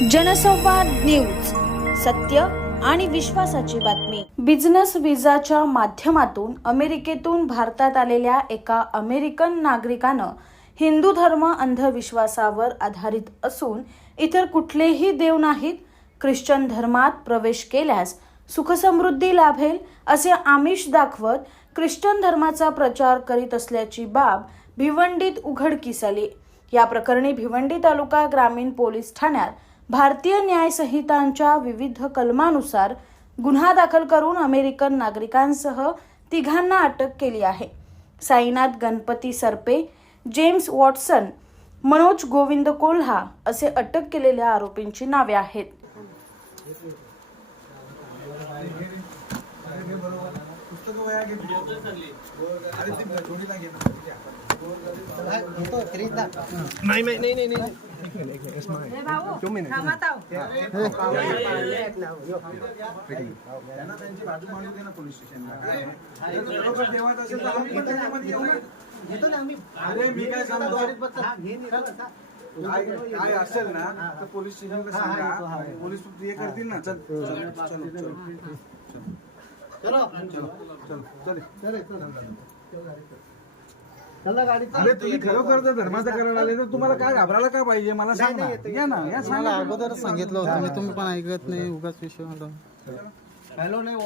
जनसंवाद न्यूज सत्य आणि विश्वासाची बातमी. बिझनेस विजाच्या माध्यमातून अमेरिकेतून भारतात आलेल्या एका अमेरिकन नागरिकानं हिंदू धर्म अंधविश्वासावर आधारित असून इतर कुठलेही देव नाहीत. ख्रिश्चन धर्मात प्रवेश केल्यास सुखसमृद्धी लाभेल असे आमिष दाखवत ख्रिश्चन धर्माचा प्रचार करीत असल्याची बाब भिवंडीत उघडकीस आली. या प्रकरणी भिवंडी तालुका ग्रामीण पोलीस ठाण्यात भारतीय न्यायसंहितांच्या विविध कलमानुसार गुन्हा दाखल करून अमेरिकन नागरिकांसह तिघांना अटक केली आहे. साईनाथ गणपती सरपे जेम्स वॉटसन मनोज गोविंद कोल्हा असे अटक केलेल्या आरोपींची नावे आहेत. नाही नाही नाही नाही नाही त्यांना त्यांची बाजू मांडू दे ना पोलीस स्टेशनला काय देवाचं असेल तर आम्ही पण त्याच्यामध्ये येऊ ना. अरे मी काय सांगतो काय असेल ना तर पोलीस स्टेशनला सांगा पोलीस हे करतील ना चल चल चलो चलो चल चल अरे तुम्ही खरोखर जर धर्माचं करायला आले तर तुम्हाला काय घाबरायला का पाहिजे? मला सांग. ना या ना या मला सांगा अगोदर सांगितलं होतं मी तुम्ही पण ऐकत नाही उगाच विषय हॅलो नाही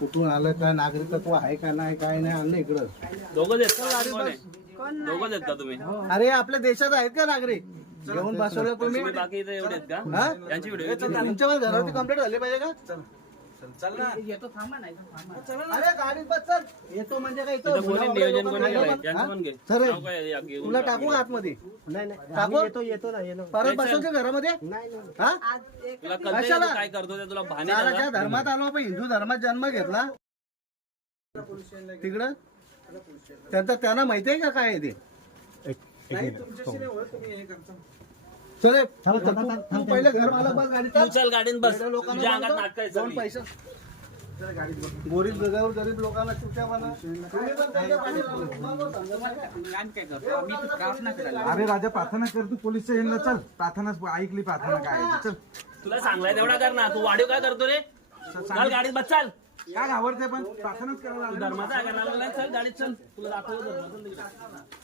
कुठून आलं काय नागरिकत्व आहे का नाही काय नाही आणलं इकडं. दोघं? दोघं देत तुम्ही? अरे आपल्या देशात आहेत का नागरिक? घेऊन बसवलं तुम्ही. बाकी एवढे आहेत का? हा? यांची व्हिडिओ तुमच्या घरावरती कंप्लेंट झाली पाहिजे का? चल चल ना. अरे गाडीत बस चल. येतो म्हणजे काय इथं कोणी नियोजन कोणी केलंय? त्यांचं? पण घे. सर नाव काय आहे? या घेऊन तुला जा. टाकू का आतमध्ये? नाही. नाही टाकू? येतो येतो ना येतो परत बसवतो घरामध्ये? हा? तुला कळतंय का कशाला? तू काय करतो ते तुला भाने का? धर्मात आलो आपण हिंदू धर्मात जन्म घेतला. तिकडं? त्यांचा त्यांना माहितीये का काय आहे ते? नाही तुमच्याशी नाही होत तुम्ही हे करता. चल ए, तू- तू पहिले घर मला बस गाडी तू चल गाडीन बस. तुझ्या अंगात दोन. पैसे. गरीब गरीब लोकांना चुक्या म्हणा. तुम्ही पण त्यांच्या पाठीला लागू. अरे राजा प्रार्थना कर तू पोलीस स्टेशनला चल प्रार्थना ऐकली प्रार्थना काय आहे ते. चल. तुला सांगलाय तेवढा कर ना. तू वाढीव काय करतो रे? चल गाडीत बस चल. काय घाबरते पण? प्रार्थनाच करायला लागला. धर्माचा आहे का नाही? चल गाडीत चल. तुला दाखवतो तिकडे.